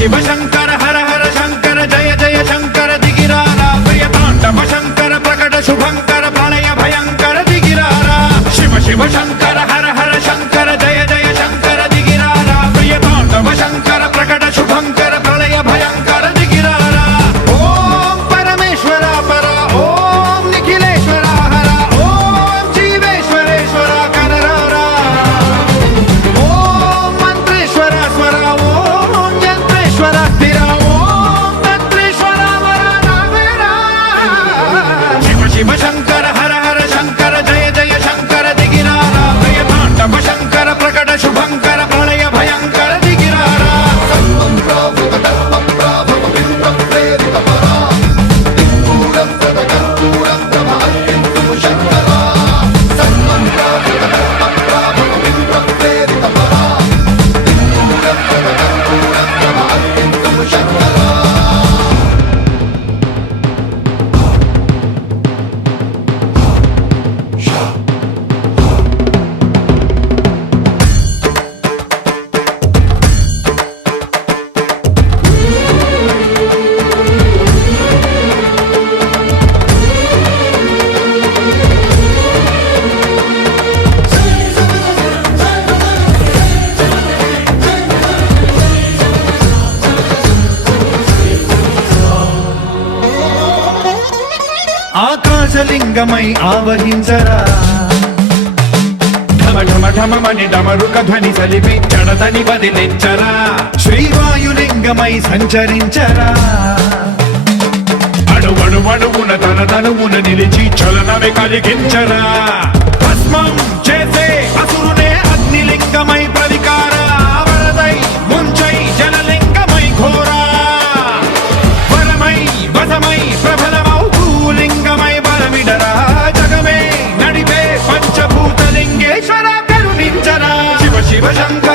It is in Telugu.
शिव शंकर हर हर शंकर जय जय शंकर दिगिरारा प्रिय तांडव शंकर प्रकट शुभंकर प्रलय भयंकर दिगिरारा शिव शिव शंकर हर हर शंकर जय जय शंकर दिगिरारा प्रिय तांडव शंकर प्रकट शुभंकर प्रलय भयंकर दिगिरारा ओम परमेश्वर परा ओम निखिलेश्वर हरा ओम जीवेश्वरेश्वर कररारा ओम मंत्रेश्वर स्वर ओम यंत्रेश्वर स्थिर ओम तंत्रेश्वर वरदामेरा शिव शिव शंकर हर हर शंकर जय जय शंकर दिगिरारा प्रिय तांडव शंकर प्रकट शुभंकर प्रलय भयंकर दिगिरारा ఆకాశలింగమై ఆవహించరా ఢమ ఢమ ఢమమని డమరుక ధ్వని సలిపి జడదని వదిలించరా శ్రీవాయులింగమై సంచరించరా అణువణువున తన తనువున నిలిచి చలనమే కలిగించరా భస్మం చేసే అసురునే అగ్నిలింగమై ప్రవికార వరదై ముంచై జలలింగమై ఘోరా వరమై వసమై ప్రబలమౌ లింగమై బలమిడరా జగమే నడిపే పంచభూత లింగేశ్వర కరుణించరా శివ శివ శంకర